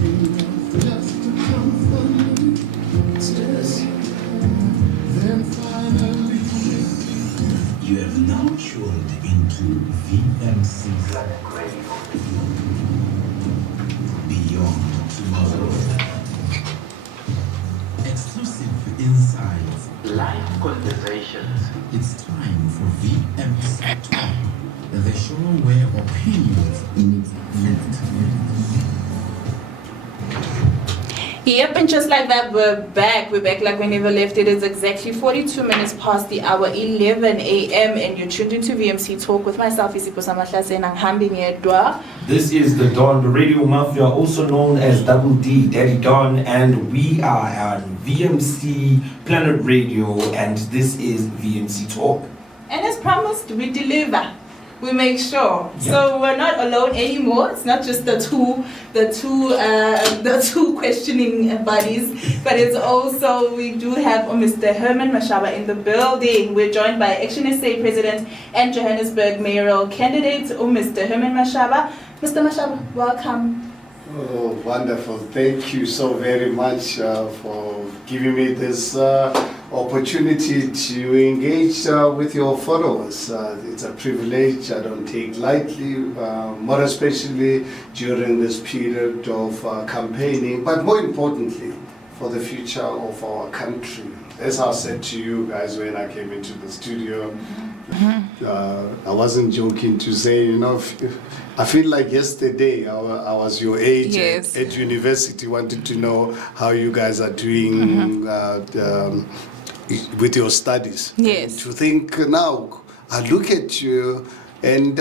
You have now tuned into VMC Planet Radio. Beyond tomorrow. Exclusive insights, live conversations. It's time for VMC Talk, the show where opinions meet fact. Yep, and just like that, we're back. We're back like we never left. It is exactly 42 minutes past the hour, 11 a.m. and you're tuned into VMC Talk with myself, Isipusa Mahlase and Anghambi Ngedwa. This is the Don, the Radio Mafia, also known as Double D, Daddy Don, and we are on VMC Planet Radio, and this is VMC Talk. And as promised, we deliver. We make sure. Yep. So we're not alone anymore. It's not just the two questioning buddies, but it's also, we do have Mr. Herman Mashaba in the building. We're joined by ActionSA President and Johannesburg mayoral candidate, Mr. Herman Mashaba. Mr. Mashaba, welcome. Oh, wonderful. Thank you so very much for giving me this opportunity to engage with your followers. It's a privilege I don't take lightly, more especially during this period of campaigning, but more importantly, for the future of our country. As I said to you guys when I came into the studio, I wasn't joking to say, you know, I feel like yesterday I was your age. Yes. at university, wanted to know how you guys are doing with your studies. Yes. To think now, I look at you and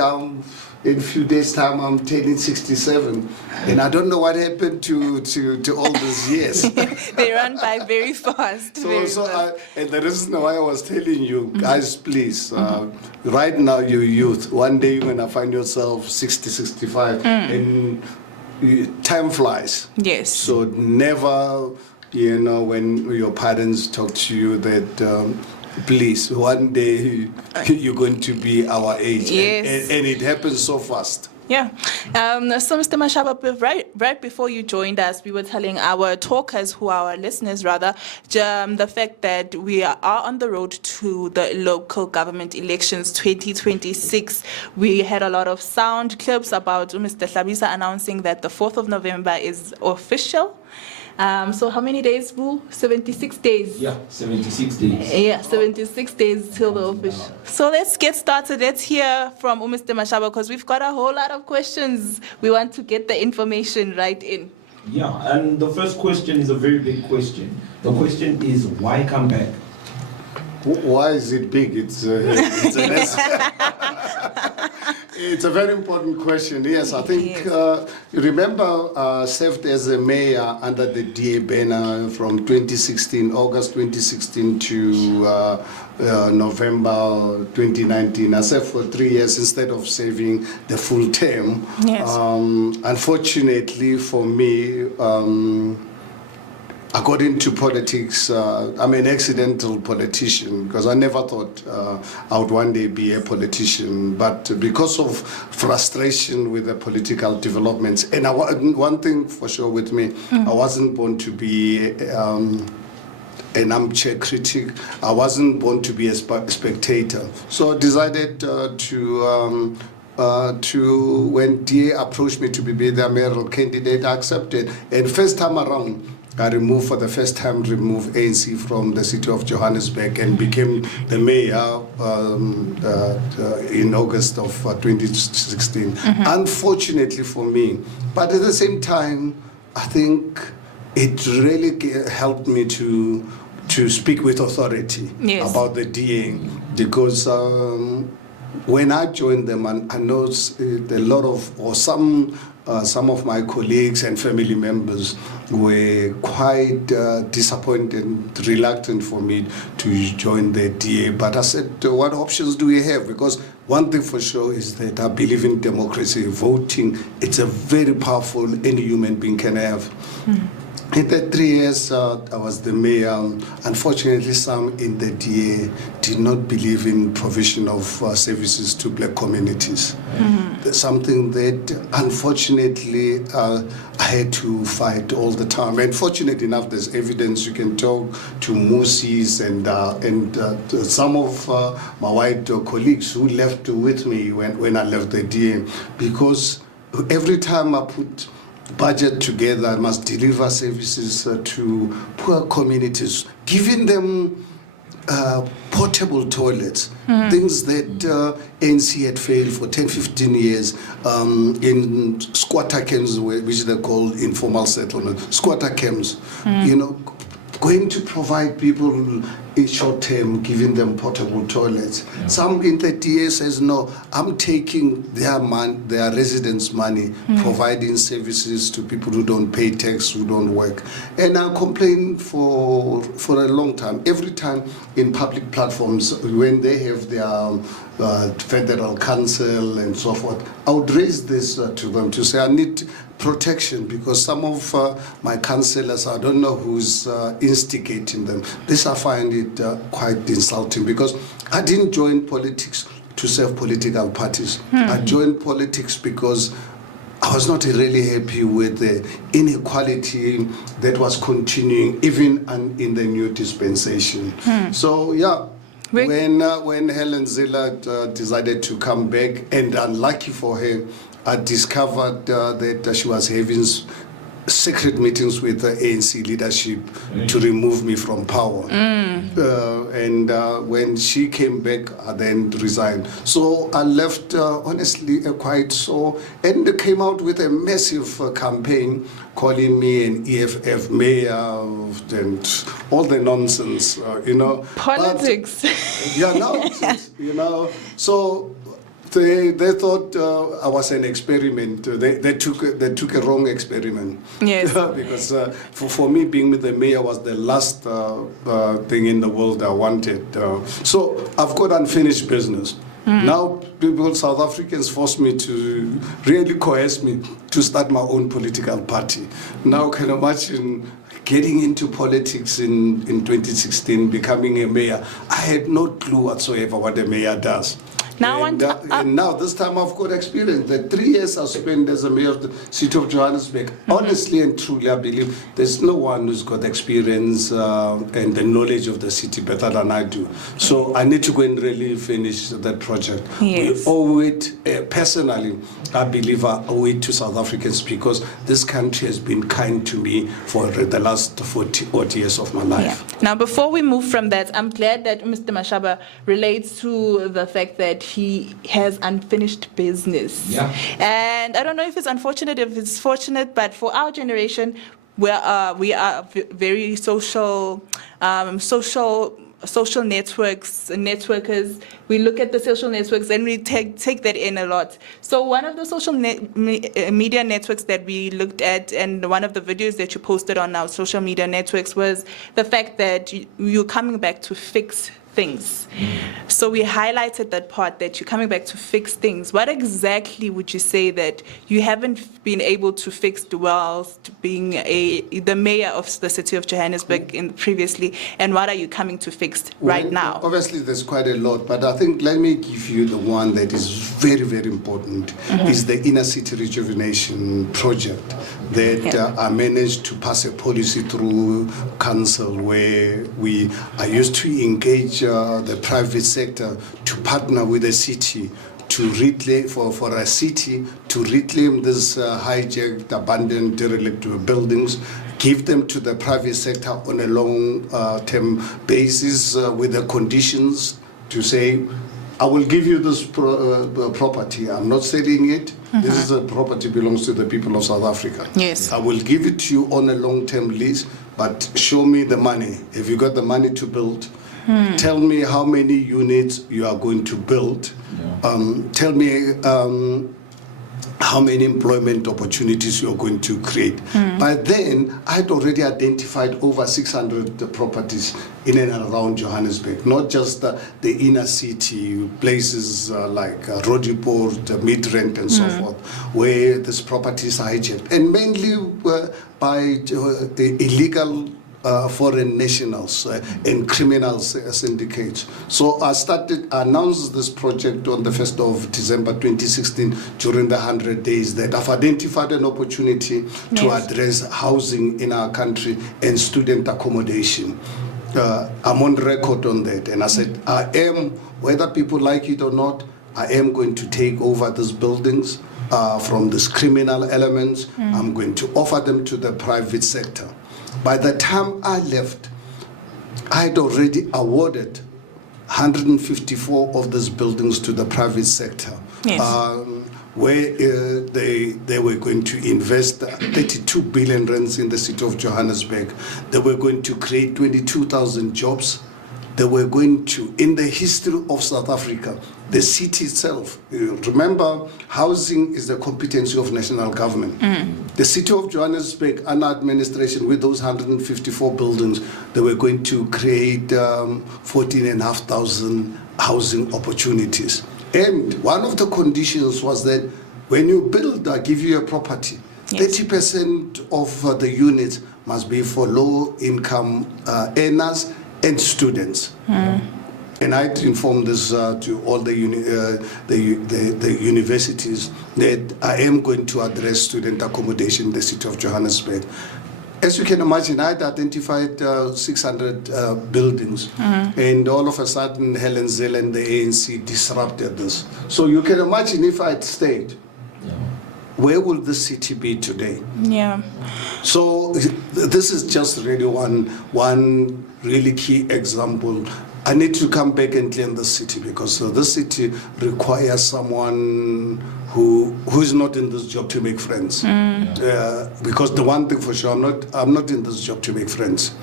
in a few days' time I'm turning 67, and I don't know what happened to all these years. They run by very fast. And the reason why I was telling you, guys, please, right now you're youth. One day you're gonna find yourself 60, 65, and time flies. Yes. So never, you know, when your parents talk to you that. Please, one day you're going to be our age. Yes. And it happens so fast. Yeah. So, Mr. Mashaba, right before you joined us, we were telling our talkers, who are our listeners rather, the fact that we are on the road to the local government elections 2026. We had a lot of sound clips about Mr. Hlabisa announcing that the 4th of November is official. So how many days, Boo? 76 days. Yeah, 76 days. Yeah, 76 days till the official. So let's get started. Let's hear from Mr. Mashaba, because we've got a whole lot of questions. We want to get the information right in. Yeah, and the first question is a very big question. The question is, why come back? Why is it big? It's it's a very important question. Yes, I think you remember served as a mayor under the DA banner from 2016, August 2016 to November 2019. I served for 3 years instead of serving the full term. Yes. Unfortunately for me, I got into politics. I'm an accidental politician because I never thought I would one day be a politician. But because of frustration with the political developments, and one thing for sure with me, I wasn't born to be an armchair critic. I wasn't born to be a spectator. So I decided when DA approached me to be the mayoral candidate, I accepted. And first time around, I removed ANC from the city of Johannesburg and became the mayor in August of 2016. Unfortunately for me, but at the same time, I think it really helped me to speak with authority about the DA, because when I joined them, I know a lot of, or some of my colleagues and family members were quite disappointed and reluctant for me to join the DA. But I said, what options do we have? Because one thing for sure is that I believe in democracy. Voting, it's a very powerful, any human being can have. In the 3 years I was the mayor, unfortunately some in the DA did not believe in provision of services to black communities. That's something that unfortunately I had to fight all the time. And fortunately enough, there's evidence. You can talk to Musis and some of my white colleagues who left with me when I left the DA, because every time I put budget together, I must deliver services to poor communities, giving them portable toilets, things that ANC had failed for 10, 15 years in squatter camps, which they call informal settlement, squatter camps, going to provide people in short term, giving them portable toilets. Some in the DA says, no, I'm taking their residents' money, providing services to people who don't pay tax, who don't work. And I complained for a long time. Every time in public platforms, when they have their federal council and so forth, I would raise this to them to say, I need protection, because some of my councillors, I don't know who's instigating them. This I find it quite insulting, because I didn't join politics to serve political parties. I joined politics because I was not really happy with the inequality that was continuing even in the new dispensation. So yeah, when Helen Ziller decided to come back, and unlucky for her, I discovered that she was having secret meetings with the ANC leadership to remove me from power. And when she came back, I then resigned. So I left, honestly, quite sore, and they came out with a massive campaign calling me an EFF mayor and all the nonsense, Politics. But, nonsense, So they thought I was an experiment. They took a wrong experiment. Yes. Because for me, being with the mayor was the last thing in the world I wanted. So I've got unfinished business. Now South Africans forced me to really coerce me to start my own political party. Now can you imagine getting into politics in 2016, becoming a mayor? I had no clue whatsoever what a mayor does. Now and now this time I've got experience. The 3 years I spent as a mayor of the city of Johannesburg, honestly and truly, I believe there's no one who's got experience and the knowledge of the city better than I do. So I need to go and really finish that project. Yes. We owe it, personally, I believe I owe it to South Africans, because this country has been kind to me for the last 40 odd years of my life. Yeah. Now, before we move from that, I'm glad that Mr. Mashaba relates to the fact that he has unfinished business. Yeah. And I don't know if it's unfortunate, if it's fortunate, but for our generation, we are very social networks and networkers. We look at the social networks and we take that in a lot. So one of the social media networks that we looked at, and one of the videos that you posted on our social media networks, was the fact that you're coming back to fix things. So we highlighted that part, that you're coming back to fix things. What exactly would you say that you haven't been able to fix whilst being the mayor of the city of Johannesburg previously, and what are you coming to fix right now? Obviously, there's quite a lot, but I think let me give you the one that is very, very important. Is the Inner City Rejuvenation Project that I managed to pass a policy through council, where I used to engage the private sector to partner with the city to reclaim, for a city to reclaim this hijacked, abandoned, derelict buildings, give them to the private sector on a long-term basis with the conditions to say, I will give you this property. I'm not selling it. This is a property belongs to the people of South Africa. Yes. I will give it to you on a long-term lease, but show me the money. Have you got the money to build? Tell me how many units you are going to build. Tell me how many employment opportunities you're going to create. By then, I'd already identified over 600 properties in and around Johannesburg, not just the inner city, places like Roodepoort, Midrand, and so forth, where these properties are hijacked, and mainly by the illegal foreign nationals and criminal syndicates. So I announced this project on the 1st of December 2016 during the 100 days that I've identified an opportunity to address housing in our country and student accommodation. I'm on record on that, and I said I am, whether people like it or not, I am going to take over these buildings from these criminal elements. I'm going to offer them to the private sector. By the time I left, I had already awarded 154 of these buildings to the private sector, where they were going to invest 32 billion rands in the city of Johannesburg. They were going to create 22,000 jobs. They were going to, in the history of South Africa, the city itself, remember, housing is the competency of national government. The city of Johannesburg, under administration, with those 154 buildings, they were going to create 14,500 housing opportunities. And one of the conditions was that when you build or give you a property, 30% of the units must be for low-income earners and students. And I informed this to all the universities that I am going to address student accommodation in the city of Johannesburg. As you can imagine, I had identified 600 buildings, and all of a sudden Helen Zell and the ANC disrupted this. So you can imagine if I had stayed, where will the city be today? So this is just really one really key example. I need to come back and clean the city, because this city requires someone who is not in this job to make friends. Because the one thing for sure, I'm not in this job to make friends,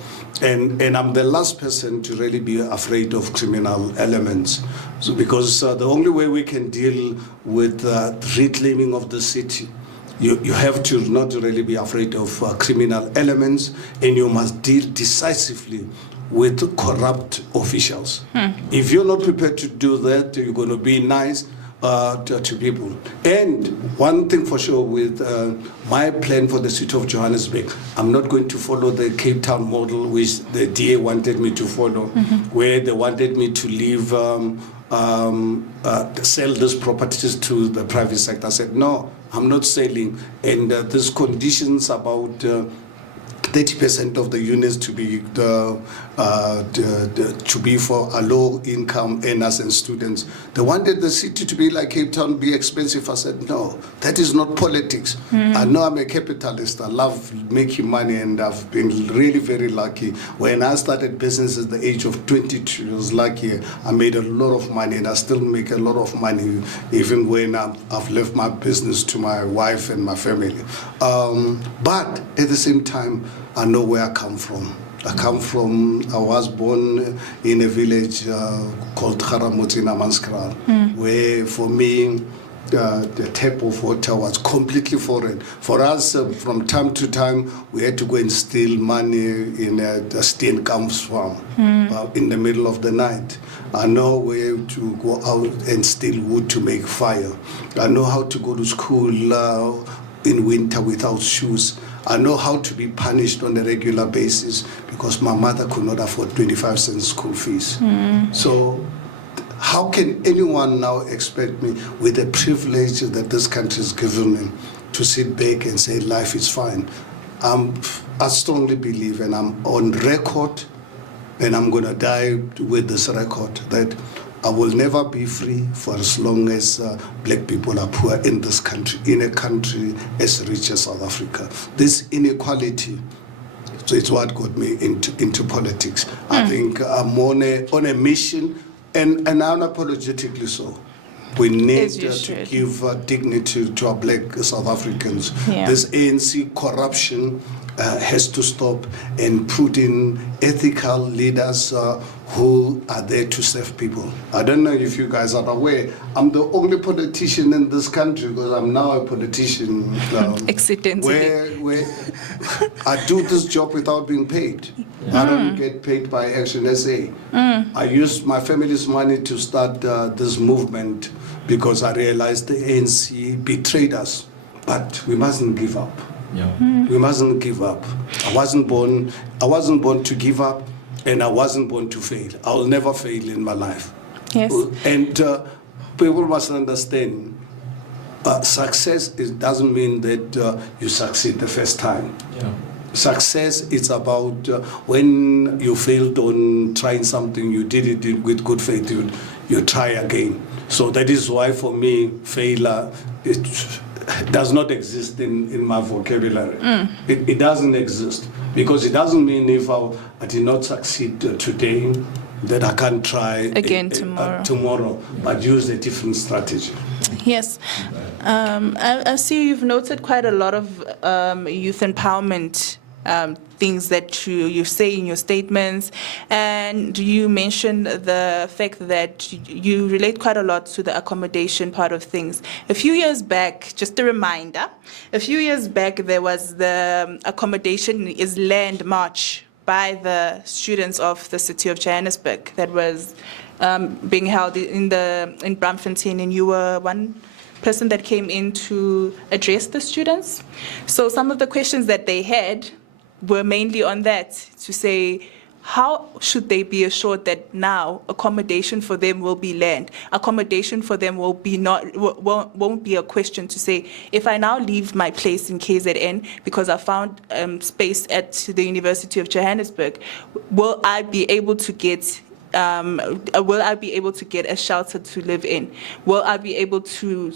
and I'm the last person to really be afraid of criminal elements. So because the only way we can deal with reclaiming of the city, you have to not really be afraid of criminal elements, and you must deal decisively with corrupt officials. If you're not prepared to do that, you're going to be nice to people. And one thing for sure with my plan for the city of Johannesburg, I'm not going to follow the Cape Town model which the DA wanted me to follow, where they wanted me to leave, sell these properties to the private sector. I said, no, I'm not selling. And these conditions about 30% of the units to be for a low-income earners and students. They wanted the city to be like Cape Town, be expensive. I said, no, that is not politics. I know I'm a capitalist. I love making money, and I've been really very lucky. When I started business at the age of 22, I was lucky. I made a lot of money, and I still make a lot of money, even when I've left my business to my wife and my family. But at the same time, I know where I come from. I was born in a village called Garamotse in Amanskral, where for me, the tap of water was completely foreign. For us, from time to time, we had to go and steal money in a steenkamp's farm in the middle of the night. I know where to go out and steal wood to make fire. I know how to go to school in winter without shoes. I know how to be punished on a regular basis because my mother could not afford 25 cents school fees. So how can anyone now expect me, with the privilege that this country has given me, to sit back and say life is fine? I strongly believe, and I'm on record, and I'm going to die with this record, that I will never be free for as long as black people are poor in this country, in a country as rich as South Africa. This inequality, so it's what got me into politics. I think I'm on a mission, and unapologetically so. We need As you to should. give dignity to our black South Africans. Yeah. This ANC corruption has to stop, and put in ethical leaders who are there to serve people. I don't know if you guys are aware, I'm the only politician in this country, because I'm now a politician. Accidentally. Where I do this job without being paid. I don't get paid by ActionSA. I used my family's money to start this movement because I realized the ANC betrayed us. But we mustn't give up. Yeah. We mustn't give up. I wasn't born to give up, and I wasn't born to fail. I will never fail in my life. Yes. And people must understand, success doesn't mean that you succeed the first time. Yeah. Success is about when you failed on trying something, you did it with good faith, you try again. So that is why for me, failure, it does not exist in my vocabulary. It doesn't exist, because it doesn't mean if I did not succeed today that I can't try Again tomorrow. but use a different strategy. Yes. I see you've noted quite a lot of youth empowerment things that you say in your statements, and you mentioned the fact that you relate quite a lot to the accommodation part of things. A few years back, just a reminder, there was the Accommodation is Land March by the students of the city of Johannesburg that was being held in Braamfontein, and you were one person that came in to address the students. So some of the questions that they had were mainly on that, to say, how should they be assured that now accommodation for them will be land? Accommodation for them won't be a question to say, if I now leave my place in KZN because I found space at the University of Johannesburg, will I be able to get a shelter to live in? Will I be able to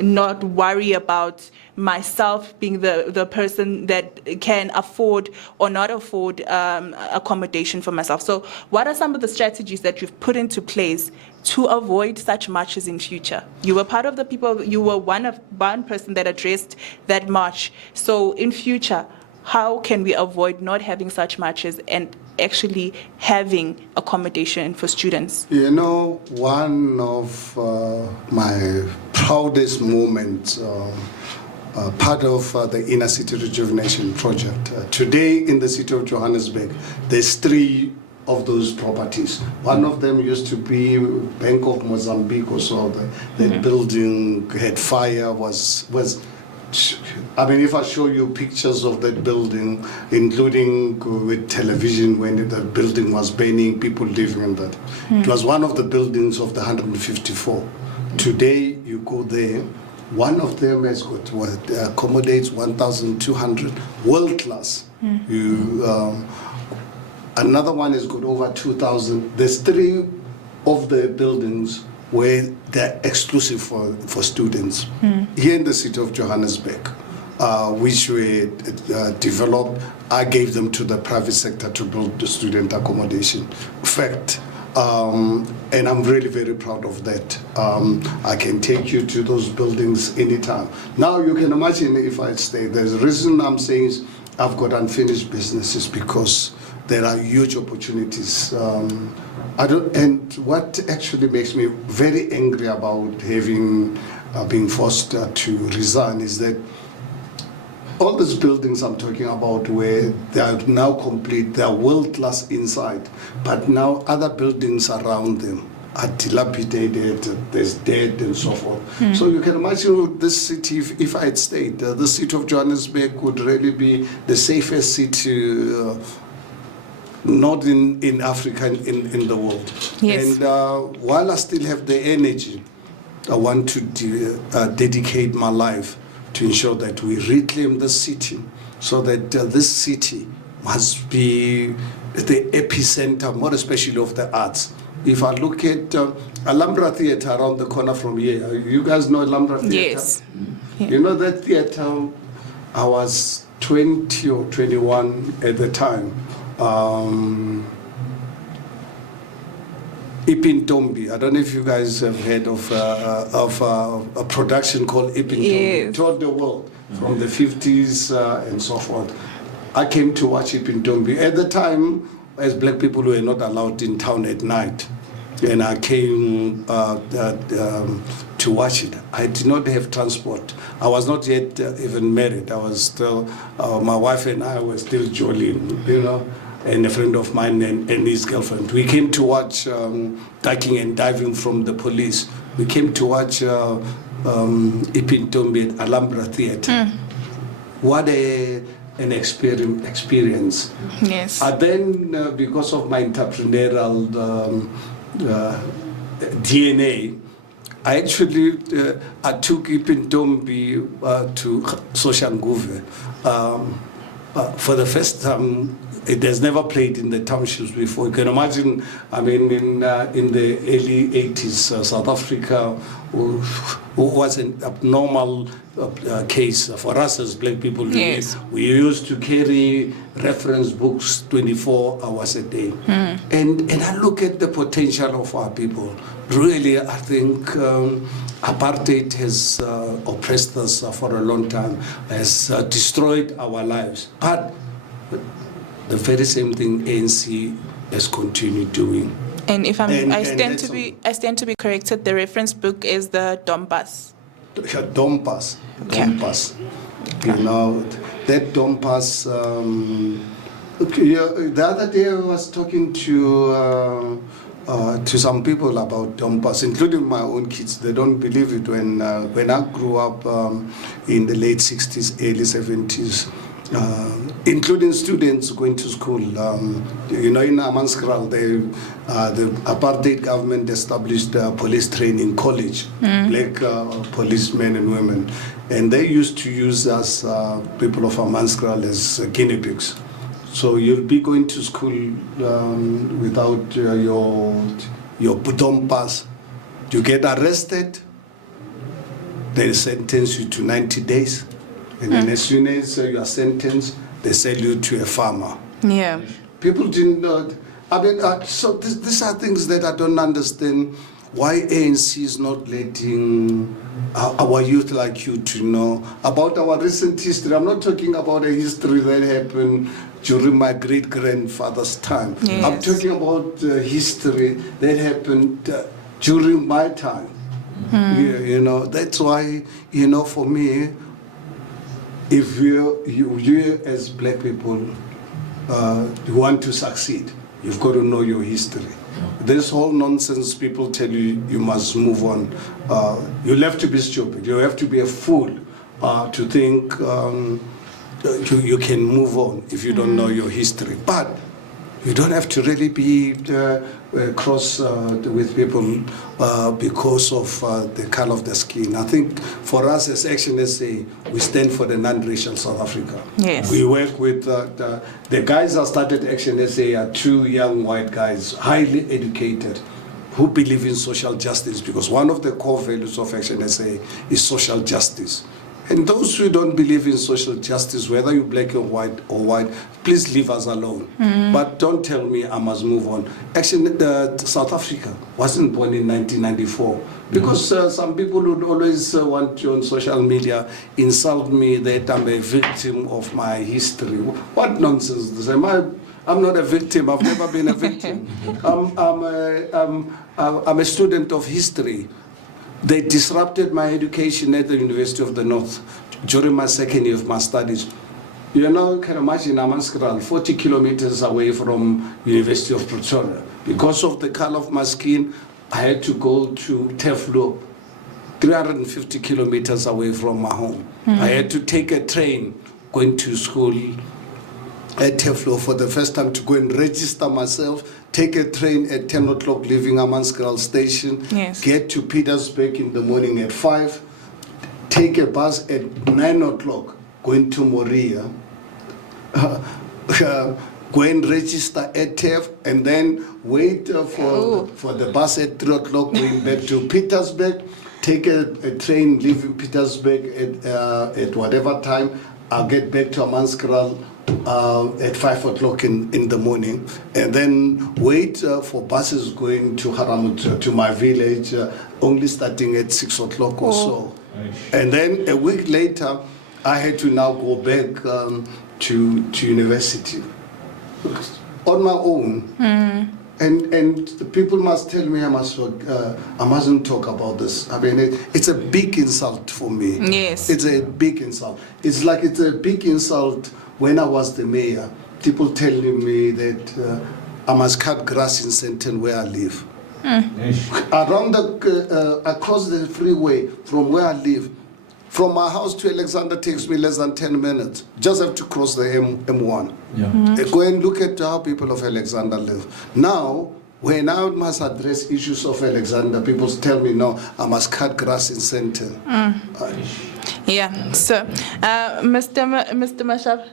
not worry about myself being the person that can afford or not afford accommodation for myself? So what are some of the strategies that you've put into place to avoid such marches in future? You were part of the people, you were one person that addressed that march. So in future, how can we avoid not having such marches and actually having accommodation for students? You know, one of my proudest moments, part of the Inner City Rejuvenation Project. Today in the city of Johannesburg, there's 3 of those properties. One of them used to be Bank of Mozambique or so. That building had fire, I mean, if I show you pictures of that building, including with television when the building was burning, people living in that. It was one of the buildings of the 154. Today, you go there, one of them has got what accommodates 1,200, world class. Another one has got over 2,000. There's 3 of the buildings where they're exclusive for students here in the city of Johannesburg, which were developed. I gave them to the private sector to build the student accommodation. Fact. And I'm really very proud of that. I can take you to those buildings anytime. Now you can imagine if I stay. There's a reason I'm saying is I've got unfinished businesses, because there are huge opportunities. And what actually makes me very angry about having being forced to resign is that all these buildings I'm talking about, where they are now complete, they are world-class inside, but now other buildings around them are dilapidated, there's dead and so forth. So you can imagine this city, if I had stayed, the city of Johannesburg would really be the safest city not in Africa, in the world. Yes. And while I still have the energy, I want to dedicate my life to ensure that we reclaim the city, so that this city must be the epicenter, more especially of the arts. If I look at Alhambra Theatre around the corner from here, you guys know Alhambra Theatre? Yes. Yeah. You know that theatre, I was 20 or 21 at the time. Ipintombi. I don't know if you guys have heard of a production called Ipintombi. Yes. It toured the world from the 50s and so forth. I came to watch Ipintombi. At the time, as black people, we were not allowed in town at night. And I came to watch it. I did not have transport. I was not yet even married. I was still, my wife and I were still joling, you know, and a friend of mine and his girlfriend. We came to watch ducking and diving from the police. We came to watch Ipintombi at Alhambra Theatre. What an experience. Yes. Then, because of my entrepreneurial DNA, I actually I took Ipintombi to Soshanguve. For the first time, it has never played in the townships before. You can imagine, I mean, in the early 80s, South Africa was an abnormal case for us as black people. Yes. We used to carry reference books 24 hours a day. And I look at the potential of our people. Really, I think apartheid has oppressed us for a long time, has destroyed our lives. But the very same thing ANC has continued doing. And if I stand to be corrected, the reference book is the Dompas. Dompas. Okay. Dompas. You know, that Dompas. The other day I was talking to some people about Dompas, including my own kids. They don't believe it. When I grew up in the late 60s, early 70s, including students going to school. You know, in Amanskral, the apartheid government established a police training college, black policemen and women. And they used to use us, people of Amanskral, as guinea pigs. So you'll be going to school without your Budom pass. You get arrested, they sentence you to 90 days. And then as soon as you are sentenced, they sell you to a farmer. Yeah. People didn't know. I mean, so these are things that I don't understand. Why ANC is not letting our youth like you to know about our recent history. I'm not talking about a history that happened during my great-grandfather's time. Yes. I'm talking about history that happened during my time. You know, that's why, you know, for me, if you as black people want to succeed, you've got to know your history. This whole nonsense people tell you you must move on. You'll have to be stupid. You have to be a fool to think you can move on if you don't know your history. But you don't have to really be cross with people because of the color of the skin. I think for us as ActionSA, we stand for the non-racial South Africa. Yes. We work with the guys that started ActionSA are two young white guys, highly educated, who believe in social justice, because one of the core values of ActionSA is social justice. And those who don't believe in social justice, whether you're black or white, please leave us alone. But don't tell me I must move on. Actually, South Africa wasn't born in 1994. Because some people would always want to, on social media, insult me that I'm a victim of my history. What nonsense. I'm not a victim. I've never been a victim. I'm a student of history. They disrupted my education at the University of the North during my second year of my studies. You know, can imagine Amanskral, 40 kilometers away from University of Pretoria. Because of the color of my skin, I had to go to Teflo, 350 kilometers away from my home. I had to take a train going to school at Teflo for the first time to go and register myself, take a train at 10 o'clock, leaving Amanskral station, Yes. get to Petersburg in the morning at 5, take a bus at 9 o'clock, going to Moria, go and register at TEF, and then wait for the bus at 3 o'clock, going back to Petersburg, take a train, leaving Petersburg at whatever time. I'll get back to Amanskral at 5 o'clock in the morning, and then wait for buses going to Haramut, to my village, only starting at 6 o'clock or so. And then a week later, I had to now go back to university on my own. And the people must tell me I mustn't talk about this. I mean, it's a big insult for me. Yes. It's a big insult. It's like it's a big insult when I was the mayor. People telling me that I must cut grass in Sandton where I live. Around across the freeway from where I live, from my house to Alexander takes me less than 10 minutes. Just have to cross the M1. Go and look at how people of Alexander live. Now, when I must address issues of Alexander, people tell me, no, I must cut grass in Sandton. Yeah. So, Mr. Mashaba,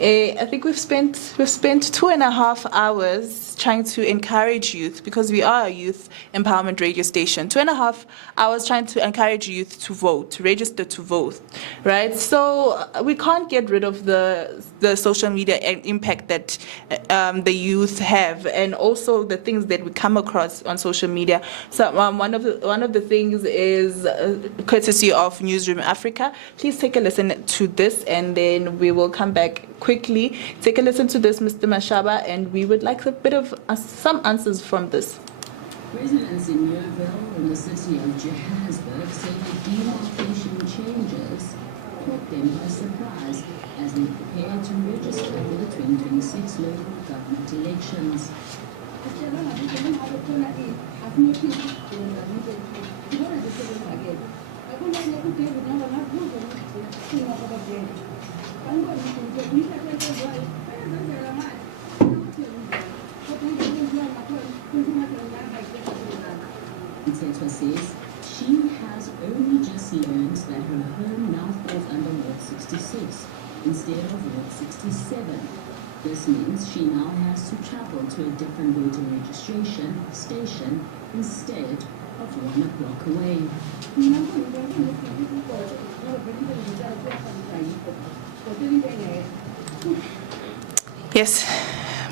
I think we've spent 2.5 hours trying to encourage youth, because we are a youth empowerment radio station. 2.5 hours trying to encourage youth to vote, to register to vote, right? So we can't get rid of the social media impact that the youth have, and also the things that we come across on social media. So one of the things is courtesy of Newsroom Africa. Please take a listen to this, and then we will come back quickly. Take a listen to this, Mr. Mashaba, and we would like a bit of some answers from this. Residents in Yeoville in the city of Johannesburg say the demarcation changes caught them by surprise as they prepare to register for the 2026 local government elections. Mtetwa says she has only just learned that her home now falls under Ward 66 instead of Ward 67. This means she now has to travel to a different voter registration station instead of 1 block away. Yes,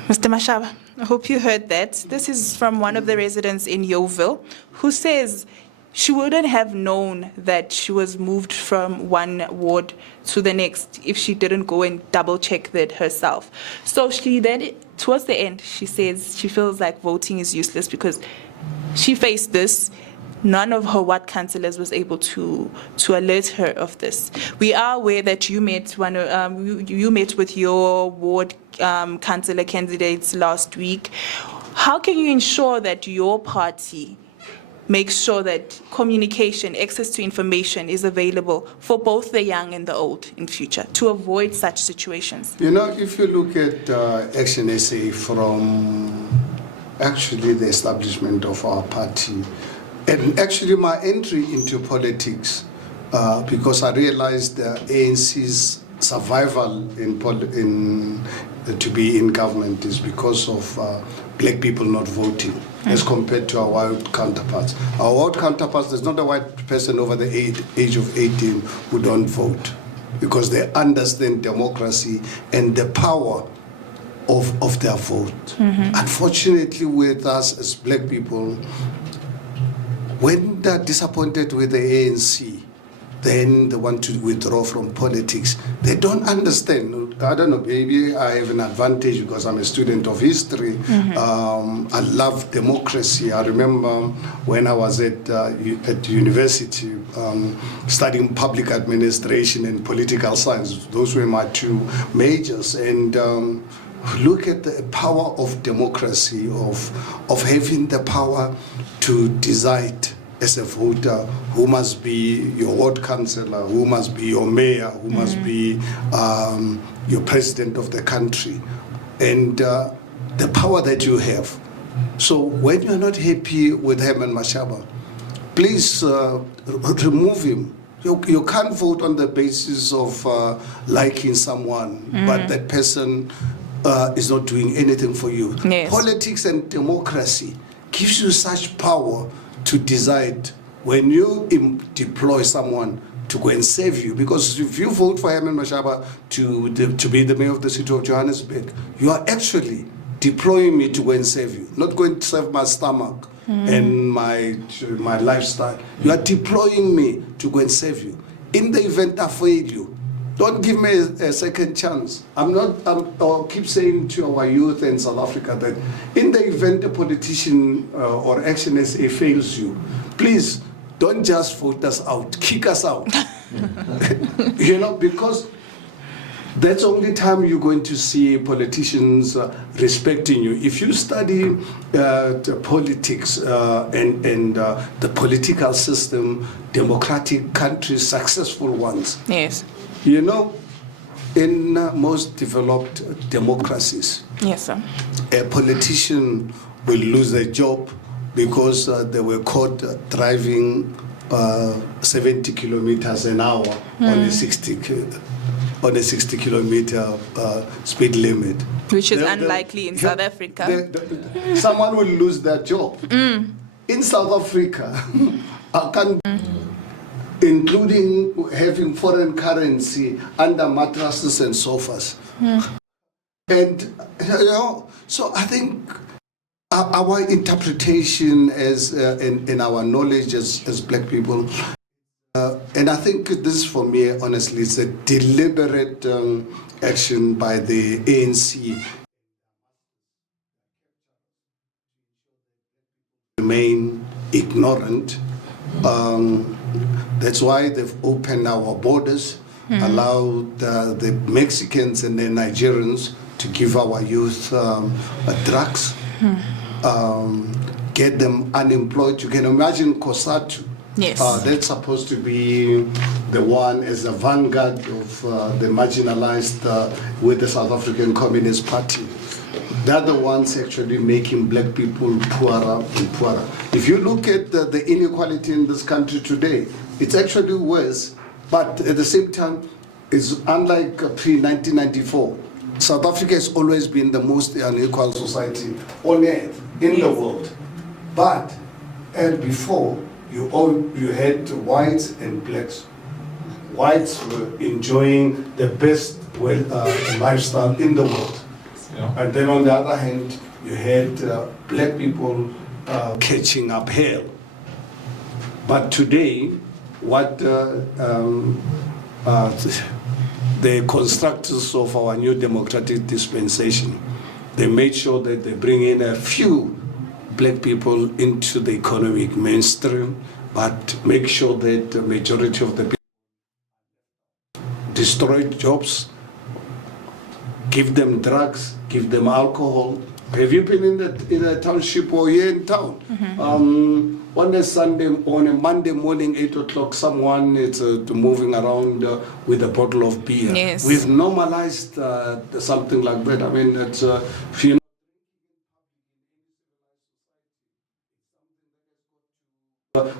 Mr. Mashaba, I hope you heard that. This is from one of the residents in Yeoville, who says she wouldn't have known that she was moved from one ward to the next if she didn't go and double check that herself. So she then, towards the end, she says she feels like voting is useless because she faced this. None of her ward councillors was able to alert her of this. We are aware that you met you met with your ward councillor candidates last week. How can you ensure that your party makes sure that communication, access to information is available for both the young and the old in future to avoid such situations? You know, if you look at ActionSA from actually the establishment of our party, and actually my entry into politics, because I realized the ANC's survival to be in government is because of black people not voting as compared to our white counterparts. Our white counterparts, there's not a white person over the age of 18 who don't vote because they understand democracy and the power of their vote. Unfortunately, with us as black people, when they're disappointed with the ANC, then they want to withdraw from politics. They don't understand. I don't know, maybe I have an advantage because I'm a student of history. I love democracy. I remember when I was at university studying public administration and political science. Those were my two majors. And look at the power of democracy, of having the power to decide as a voter who must be your ward councillor, who must be your mayor, who must be your president of the country, and the power that you have. So when you're not happy with Herman Mashaba, please remove him. You can't vote on the basis of liking someone, but that person is not doing anything for you. Yes. Politics and democracy gives you such power to decide when you deploy someone to go and save you. Because if you vote for Herman Mashaba to be the mayor of the city of Johannesburg, you are actually deploying me to go and save you, not going to save my stomach and my lifestyle. You are deploying me to go and save you. In the event I fail you, don't give me a second chance. I'll keep saying to our youth in South Africa that in the event a politician or ActionSA fails you, please don't just vote us out, kick us out. Because that's the only time you're going to see politicians respecting you. If you study the politics and the political system, democratic countries, successful ones. Yes. In most developed democracies, Yes, sir. a politician will lose their job because they were caught driving 70 kilometers an hour on a 60 kilometer speed limit. Which is unlikely in South Africa. Someone will lose their job. In South Africa, including having foreign currency under mattresses and sofas. And, so I think our interpretation as in our knowledge as black people, and I think this for me, honestly, is a deliberate action by the ANC. Remain ignorant. That's why they've opened our borders, allowed the Mexicans and the Nigerians to give our youth drugs, get them unemployed. You can imagine COSATU. Yes. That's supposed to be the one as a vanguard of the marginalized with the South African Communist Party. They're the ones actually making black people poorer and poorer. If you look at the inequality in this country today, it's actually worse, but at the same time, it's unlike pre-1994. South Africa has always been the most unequal society on earth, in the world. But before, you had whites and blacks. Whites were enjoying the best lifestyle in the world. Yeah. And then on the other hand, you had black people catching up hell. But today, what the constructors of our new democratic dispensation, they made sure that they bring in a few black people into the economic mainstream, but make sure that the majority of the people destroy jobs, give them drugs, give them alcohol. Have you been in a township or here in town? On a Monday morning, 8 o'clock, someone is moving around with a bottle of beer. Yes. We've normalized something like that. I mean, it's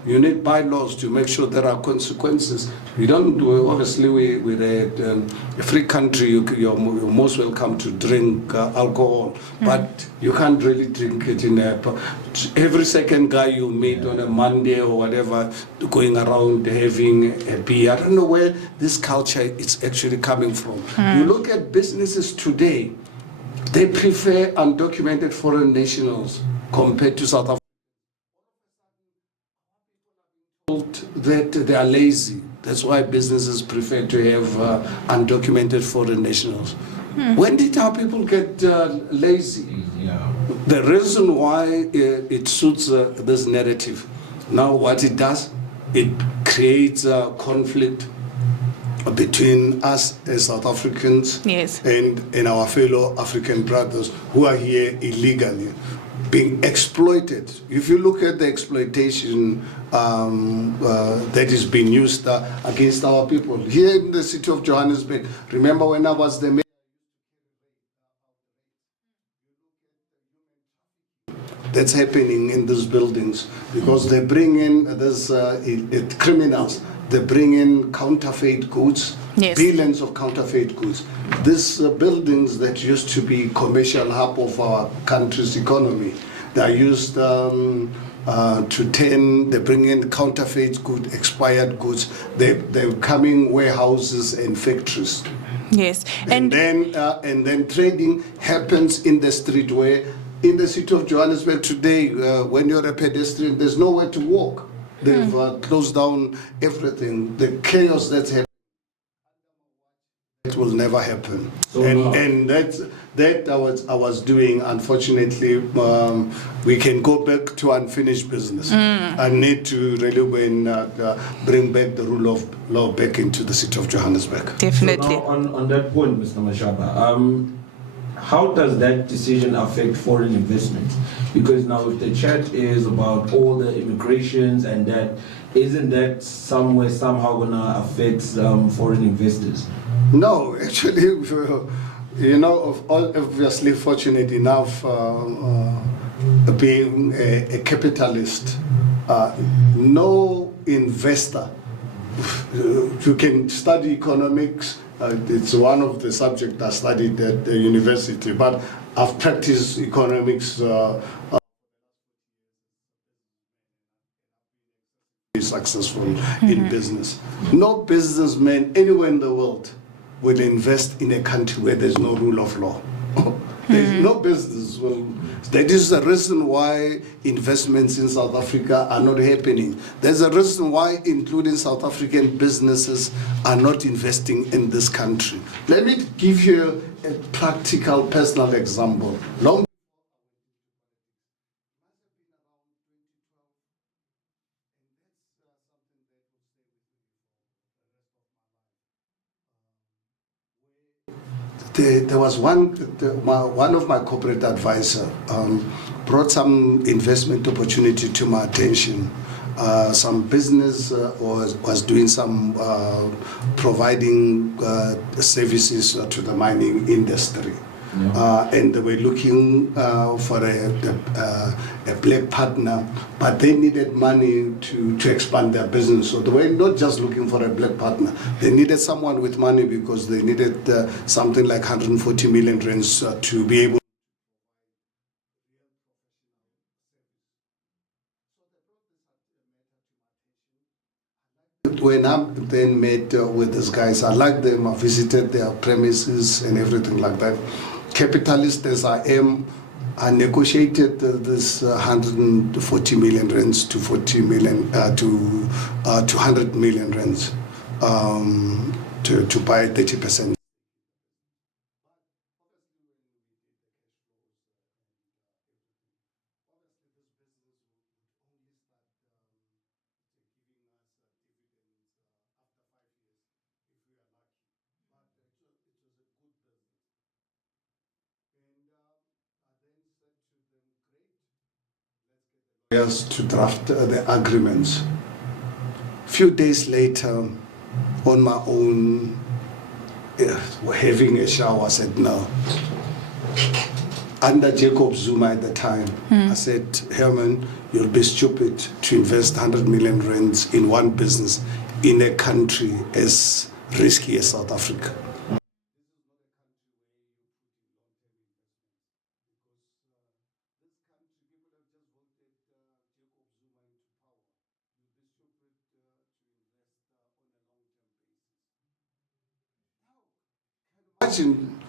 you need bylaws to make sure there are consequences. We don't do, obviously, we're a free country. You're most welcome to drink alcohol, but you can't really drink it in every second guy you meet on a Monday or whatever, going around having a beer. I don't know where this culture is actually coming from. You look at businesses today, they prefer undocumented foreign nationals compared to South Africa. That they are lazy. That's why businesses prefer to have undocumented foreign nationals. When did our people get lazy? The reason why it suits this narrative, now what it does, it creates a conflict between us as South Africans and our fellow African brothers who are here illegally, being exploited. If you look at the exploitation that is being used against our people. Here in the city of Johannesburg, remember when I was the mayor? That's happening in these buildings because they bring in these criminals. They bring in counterfeit goods, billions of counterfeit goods. These buildings that used to be commercial hub of our country's economy, they are used to turn, they bring in counterfeit goods, expired goods. They're coming warehouses and factories. Yes. And then trading happens in the street, where in the city of Johannesburg today, when you're a pedestrian, there's nowhere to walk. They've closed down everything. The chaos that's happening, it will never happen. So and that I was doing. Unfortunately, we can go back to unfinished business. I need to really go and bring back the rule of law back into the city of Johannesburg. Definitely. So now on that point, Mr. Mashaba, how does that decision affect foreign investment? Because now if the chat is about all the immigrations and that, isn't that somehow gonna affect foreign investors? No, actually, you know, obviously fortunate enough being a capitalist, no investor, you can study economics, it's one of the subjects I studied at the university, but I've practiced economics successful in business. No businessman anywhere in the world will invest in a country where there's no rule of law. There's no business. Well, that is the reason why investments in South Africa are not happening. There's a reason why, including South African businesses, are not investing in this country. Let me give you a practical, personal example. Long There was one of my corporate advisor brought some investment opportunity to my attention. Some business was doing some providing services to the mining industry. And they were looking for a black partner, but they needed money to expand their business. So they were not just looking for a black partner. They needed someone with money because they needed something like 140 million rands to be able. When I then met with these guys, I liked them, I visited their premises and everything like that. Capitalist as I am, I negotiated this 140 million rands to 40 million to 100 million rands to buy 30%. To draft the agreements. Few days later, on my own, having a shower, I said no. Under Jacob Zuma at the time, I said, Herman, you'll be stupid to invest 100 million rands in one business in a country as risky as South Africa. Imagine,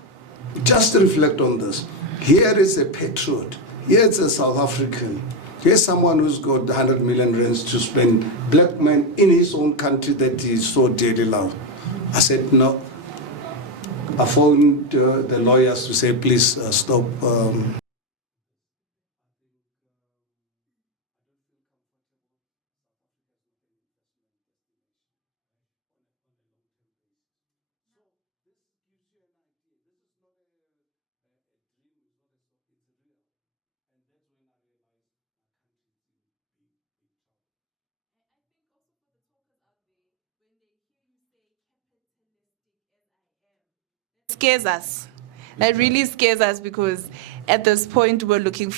just reflect on this. Here is a patriot. Here is a South African. Here's someone who's got 100 million rands to spend, black man in his own country that he so dearly loved. I said no. I phoned the lawyers to say, please stop. Scares us. That really scares us because at this point we're looking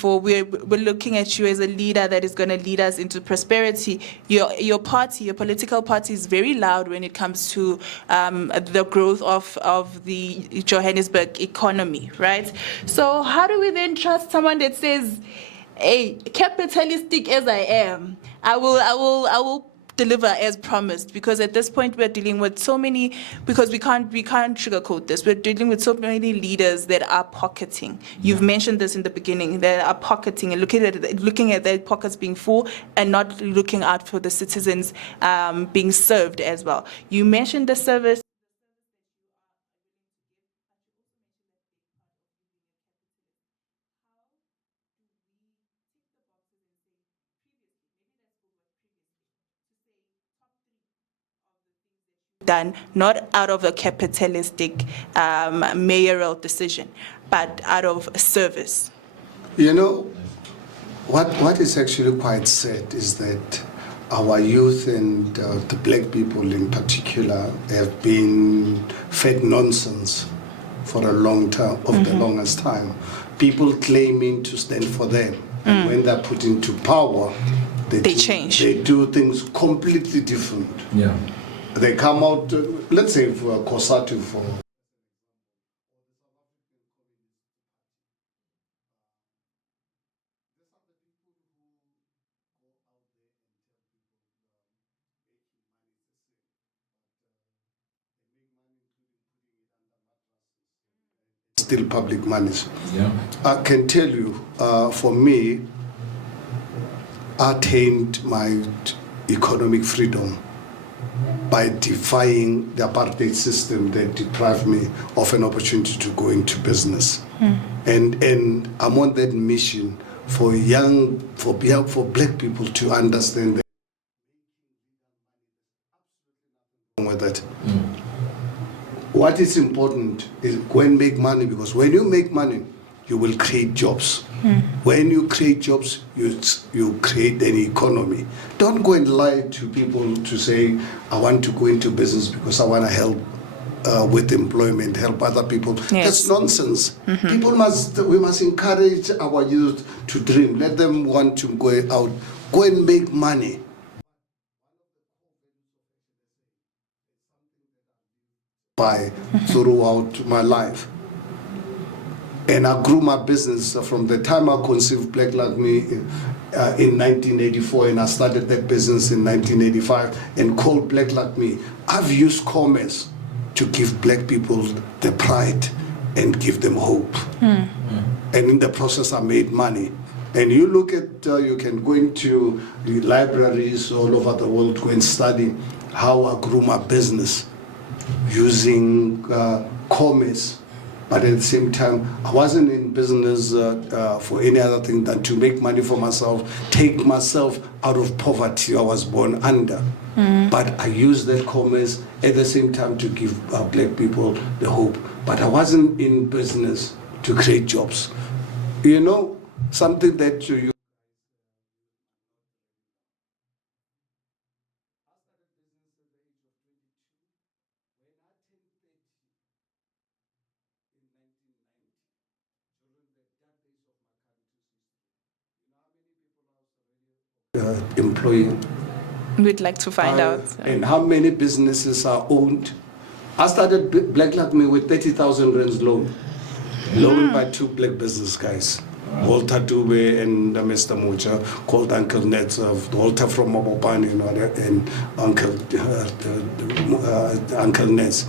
at you as a leader that is going to lead us into prosperity. Your party, your political party, is very loud when it comes to the growth of the Johannesburg economy, right? So how do we then trust someone that says Hey, capitalistic as I am, I will deliver as promised, because at this point we're dealing with so many, because we can't sugarcoat this. We're dealing with so many leaders that are pocketing. You've mentioned this in the beginning. They are pocketing and looking at their pockets being full and not looking out for the citizens being served as well. You mentioned the service done, not out of a capitalistic mayoral decision, but out of service. You know, what is actually quite sad is that our youth and the black people in particular have been fed nonsense for a long time, of the longest time. People claiming to stand for them. And when they're put into power, They change. They do things completely different. Yeah. They come out, let's say for COSATU, for still public monies. Yeah. I can tell you, for me, I attained my economic freedom by defying the apartheid system that deprived me of an opportunity to go into business. And I'm on that mission for black people to understand that with that. What is important is when make money, because when you make money, you will create jobs. When you create jobs, you create an economy. Don't go and lie to people to say, I want to go into business because I want to help with employment, help other people. Yes. That's nonsense. We must encourage our youth to dream. Let them want to go out, go and make money. By throughout my life. And I grew my business from the time I conceived Black Like Me in 1984, and I started that business in 1985 and called Black Like Me. I've used commerce to give black people the pride and give them hope. And in the process, I made money. And you look at, you can go into the libraries all over the world, go and study how I grew my business using commerce. But at the same time, I wasn't in business for any other thing than to make money for myself, take myself out of poverty I was born under. But I used that commerce at the same time to give black people the hope. But I wasn't in business to create jobs. You know, something that you employing. We'd like to find out. And how many businesses are owned. I started Black Like Me with 30,000 rands loan. Loaned by two black business guys. Walter Dube and Mr. Mocha, called Uncle Nets, Walter from Mabopani, you know, and Uncle Nets.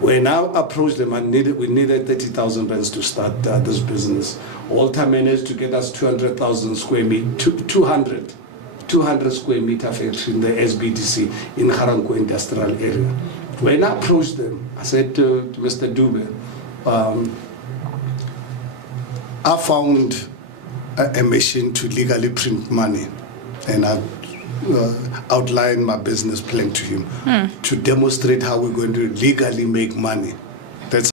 When I approached them, we needed 30,000 rands to start this business. Walter managed to get us 200,000 square meters, 200 square meter factory in the SBDC in Haranko industrial area. When I approached them, I said to Mr. Dube, I found a machine to legally print money, and I outlined my business plan to him to demonstrate how we're going to legally make money. That's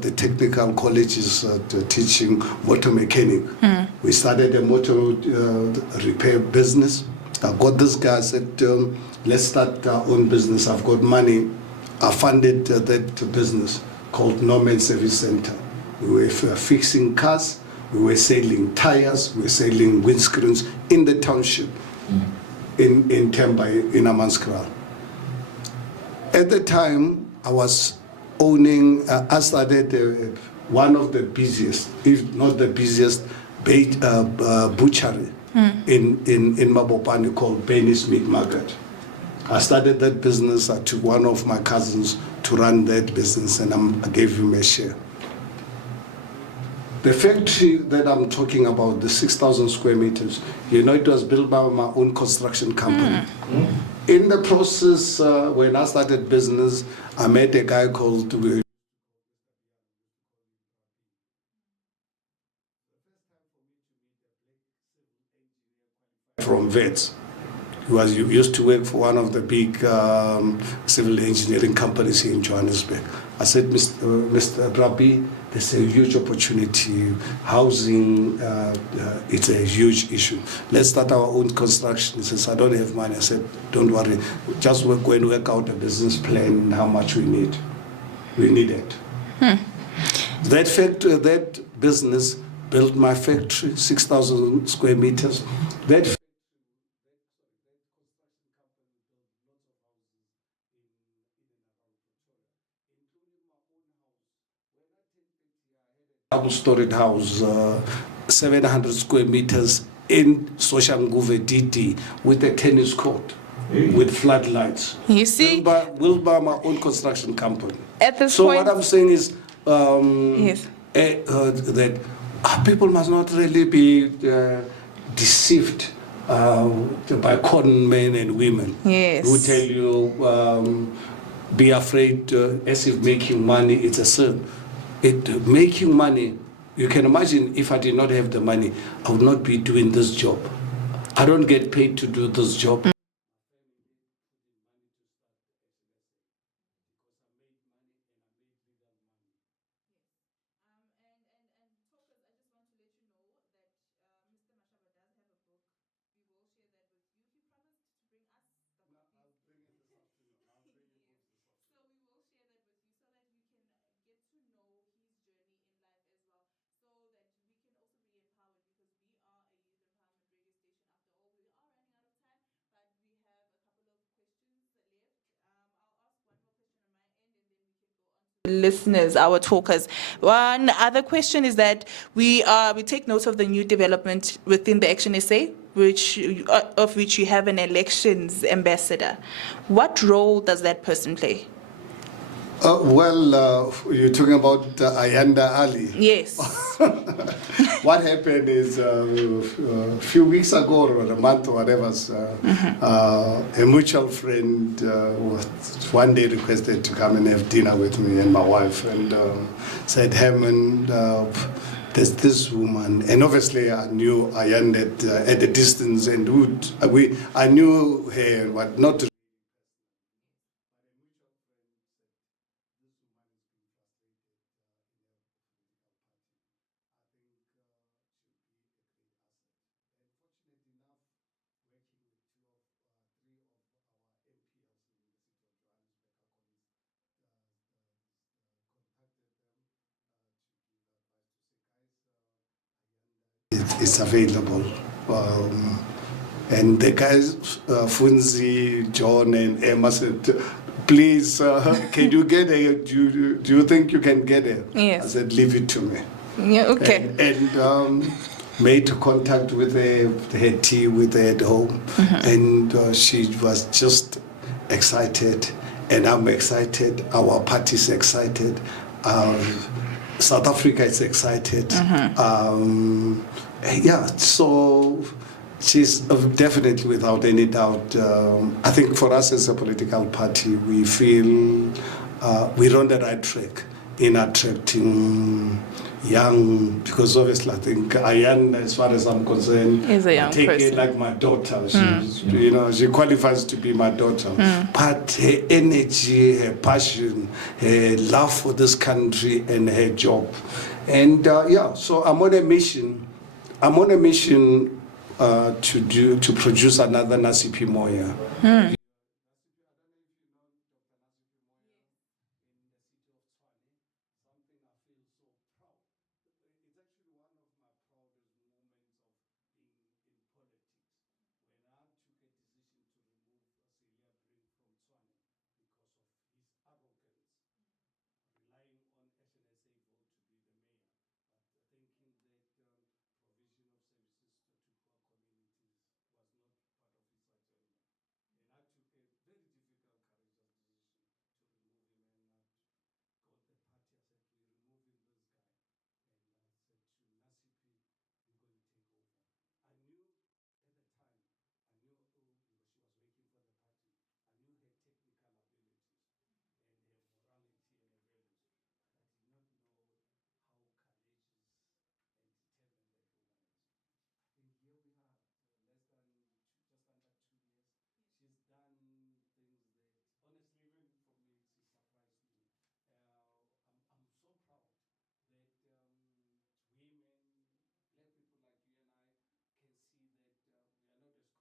of the technical colleges teaching motor mechanic. We started a motor repair business. I got this guy, I said, let's start our own business. I've got money. I funded that business called Norman Service Center. We were fixing cars, we were selling tires, we were selling windscreens in the township, in Temba, in Amanskral. At the time, I was owning, I started one of the busiest, if not the busiest, butchery in Mabopane called Benny's Meat Market. I started that business. I took one of my cousins to run that business, and I gave him a share. The factory that I'm talking about, the 6,000 square meters, you know, it was built by my own construction company. In the process, when I started business, I met a guy called from Vets. He used to work for one of the big civil engineering companies here in Johannesburg. I said, Mr. Brabi, there's a huge opportunity. Housing, it's a huge issue. Let's start our own construction. He says, I don't have money. I said, don't worry. Just go and work out a business plan, how much we need. We need it. That factory, that business built my factory, 6,000 square meters. That double-storied house, 700 square meters in Soshanguve DD with a tennis court, with floodlights. You see? Built by my own construction company. At this so point, what I'm saying is yes. That people must not really be deceived by con men and women who tell you be afraid as if making money is a sin. Making money, you can imagine if I did not have the money, I would not be doing this job. I don't get paid to do this job. Listeners, our talkers. One other question is that we take note of the new development within the ActionSA, of which you have an elections ambassador. What role does that person play? You're talking about Ayanda Ali. Yes. What happened is a few weeks ago, or a month or whatever, a mutual friend one day requested to come and have dinner with me and my wife, and said, Herman, there's this woman, and obviously I knew Ayanda at a distance, and I knew her, but not it's available. And the guys, Funzi, John, and Emma said, please, can you get her? Do you think you can get her? Yes. I said, leave it to me. Yeah, okay. And made contact with her team, with her at home. And she was just excited. And I'm excited. Our party's excited. South Africa is excited. So she's definitely, without any doubt, I think for us as a political party, we feel we're on the right track. in attracting young, because obviously I think Ayan, as far as I'm concerned, Is a young I take person. her like my daughter. She qualifies to be my daughter. But her energy, her passion, her love for this country and her job. And so I'm on a mission. To produce another Nasipi Moya.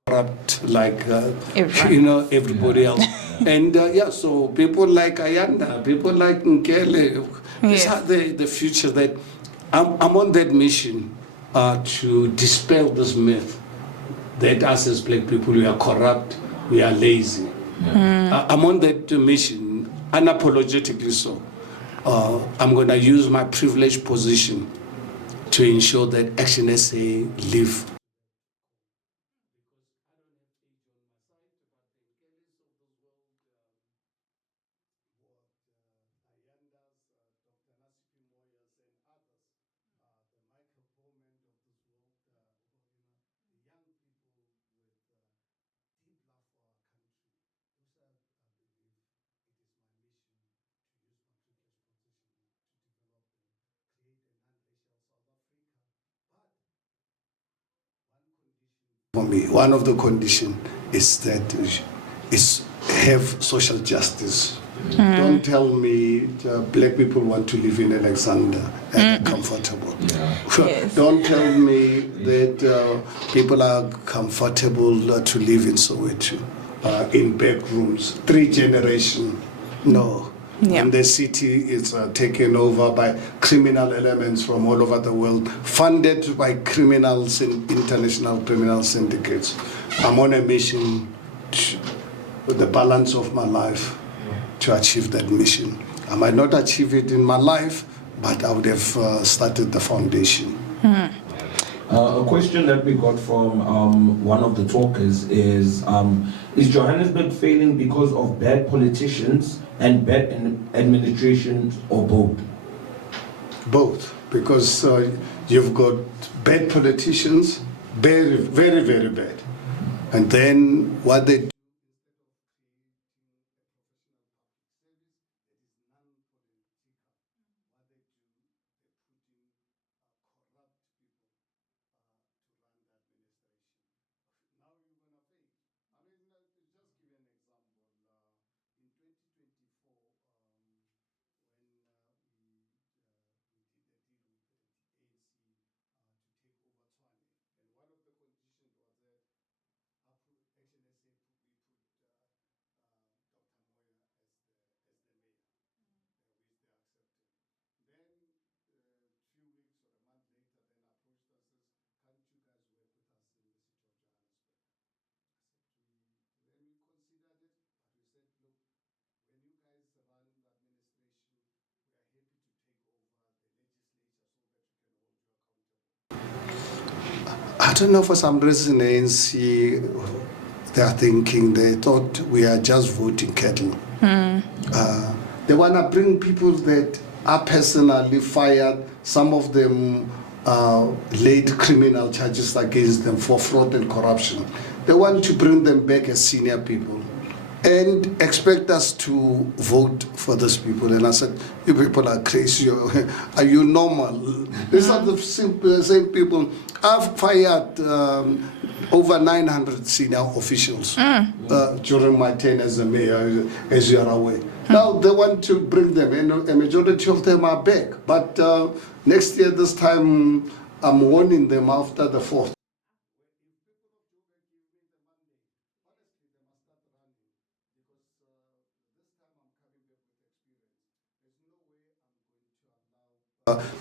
Corrupt like everybody else. And so people like Ayanda, people like Nkele, these are the future that I'm on that mission to dispel this myth that us as black people, we are corrupt, we are lazy. I'm on that mission, unapologetically so. I'm going to use my privileged position to ensure that ActionSA live. For me, one of the conditions is that is have social justice. Don't tell me black people want to live in Alexander and are comfortable. Yes. Don't tell me that people are comfortable to live in Soweto, in back rooms, 3 generations. No. Yeah. And the city is taken over by criminal elements from all over the world, funded by criminals and international criminal syndicates. I'm on a mission with the balance of my life to achieve that mission. I might not achieve it in my life, but I would have started the foundation. A question that we got from one of the talkers is Johannesburg failing because of bad politicians and bad administration, or both? Both, because you've got bad politicians, very, very, very bad. And then what they do, I don't know, for some reason, ANC, they are thinking, they thought we are just voting cattle. They want to bring people that are personally fired. Some of them laid criminal charges against them for fraud and corruption. They want to bring them back as senior people. and expect us to vote for these people. And I said, you people are crazy. Are you normal? These are the same people. I've fired over 900 senior officials during my tenure as a mayor, as you are aware. Now they want to bring them, and a majority of them are back. But next year, this time, I'm warning them after the 4th.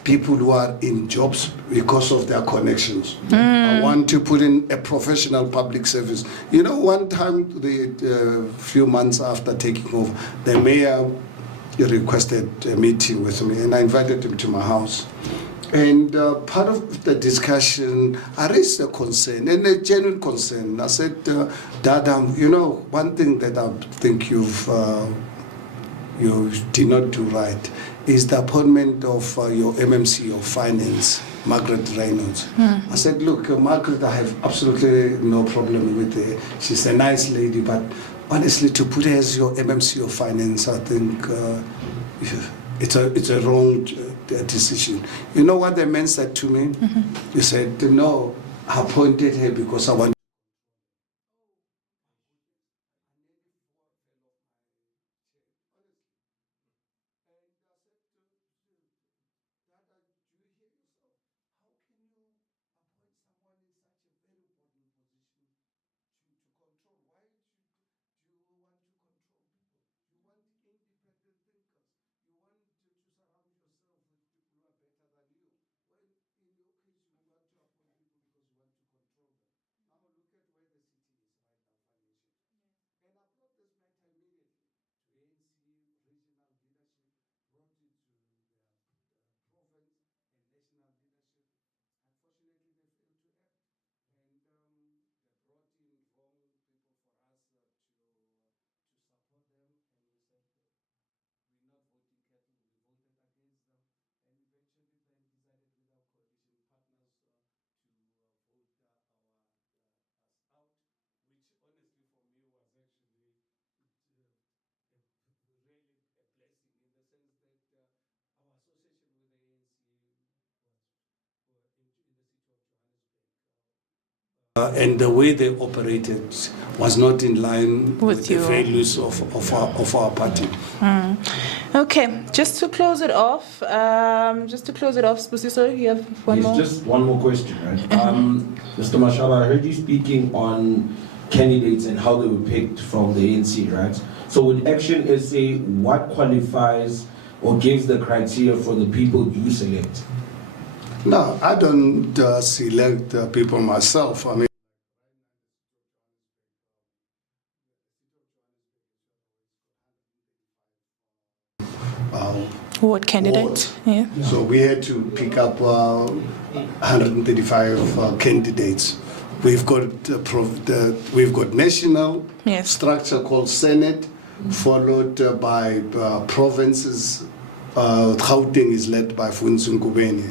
People who are in jobs because of their connections. I want to put in a professional public service. You know, one time, the few months after taking over, the mayor requested a meeting with me, and I invited him to my house. And part of the discussion, I raised a concern, and a genuine concern. I said, Dad, you know, one thing that I think you did not do right is the appointment of your MMC of Finance, Margaret Reynolds. I said, look, Margaret, I have absolutely no problem with her. She's a nice lady, but honestly, to put her as your MMC of Finance, I think it's a wrong decision. You know what the man said to me? He said, no, I appointed her because I want. And the way they operated was not in line with the values of our party. Okay, just to close it off, Spusiso, you have one more? Just one more question, right? Mr. Mashaba, I heard you speaking on candidates and how they were picked from the ANC, right? So with ActionSA, what qualifies or gives the criteria for the people you select? No, I don't select people myself. I mean, What candidate? Yeah. so we had to pick up 135 candidates. We've got we've got national structure called Senate, followed by provinces. Gauteng is led by Funzi Ngubeni.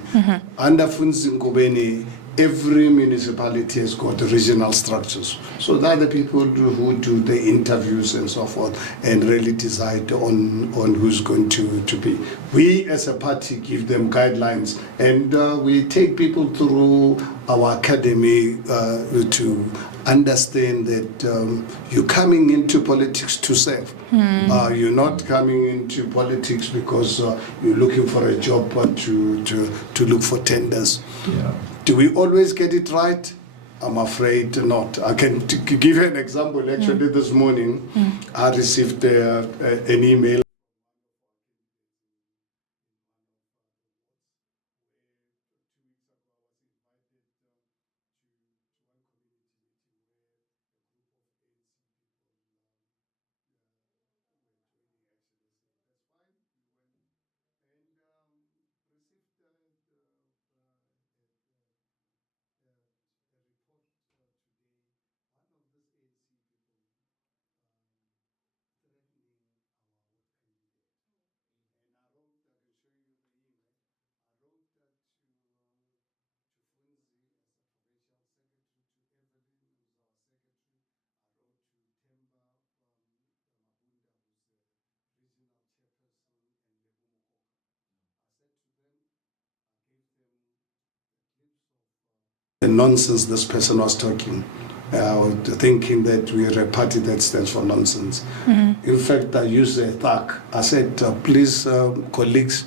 Under Funzi Ngubeni, every municipality has got regional structures. So they're the people who do the interviews and so forth and really decide on who's going to be. We as a party give them guidelines, and we take people through our academy to understand that you're coming into politics to serve. You're not coming into politics because you're looking for a job or to look for tenders. Yeah. Do we always get it right? I'm afraid not. I can give you an example. Actually, this morning, I received an email. the nonsense this person was talking, thinking that we're a party that stands for nonsense. In fact, I used a thug. I said, please, colleagues,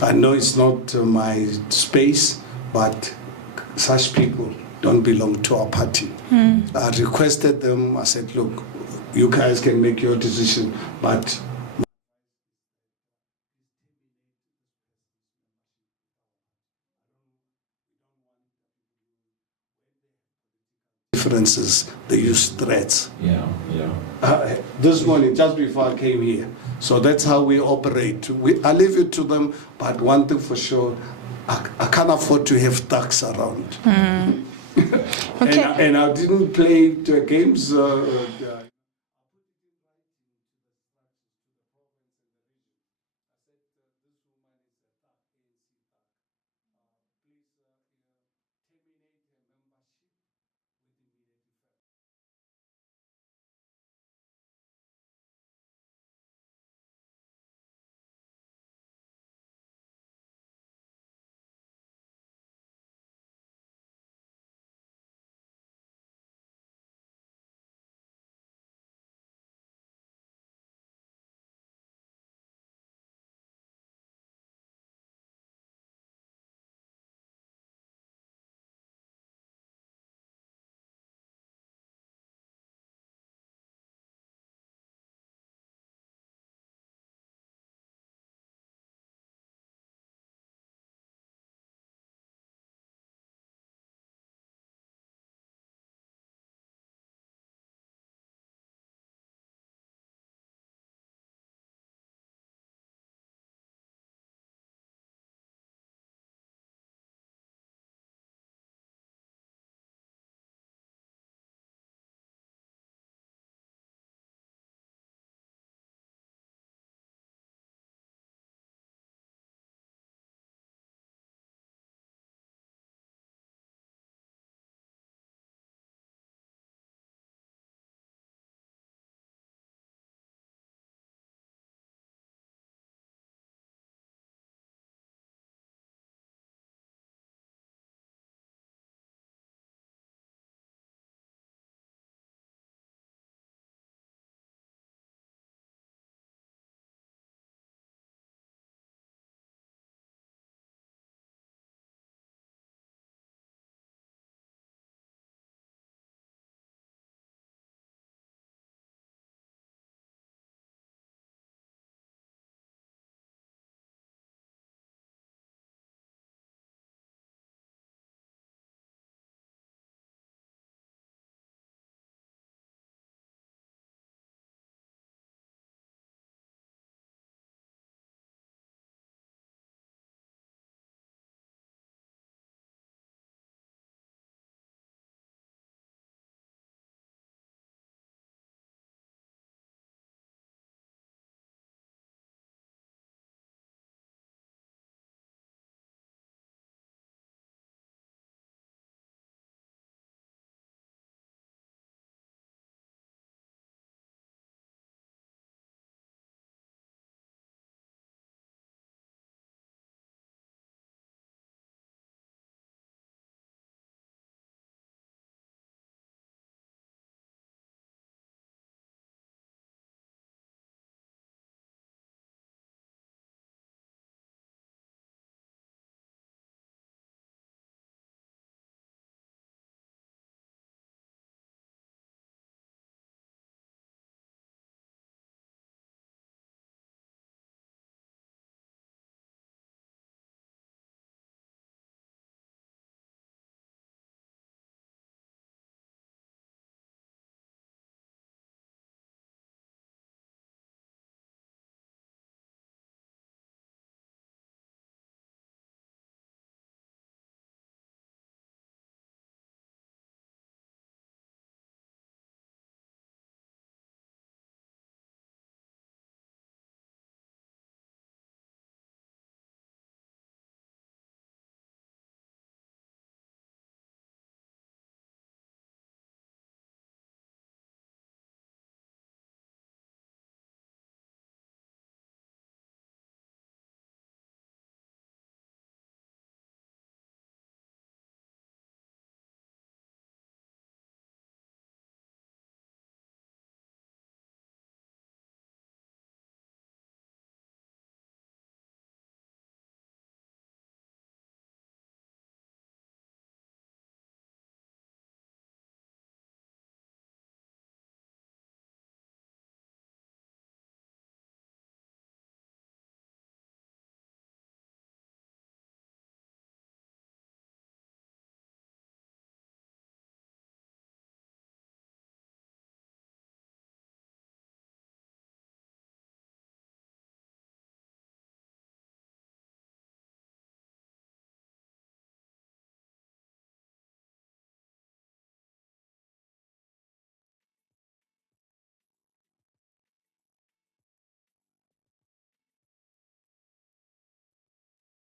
I know it's not my space, but such people don't belong to our party. I requested them, I said, look, you guys can make your decision, but differences, they use threats. This morning, just before I came here. So that's how we operate. I leave it to them, but one thing for sure, I can't afford to have thugs around. Okay. And I didn't play games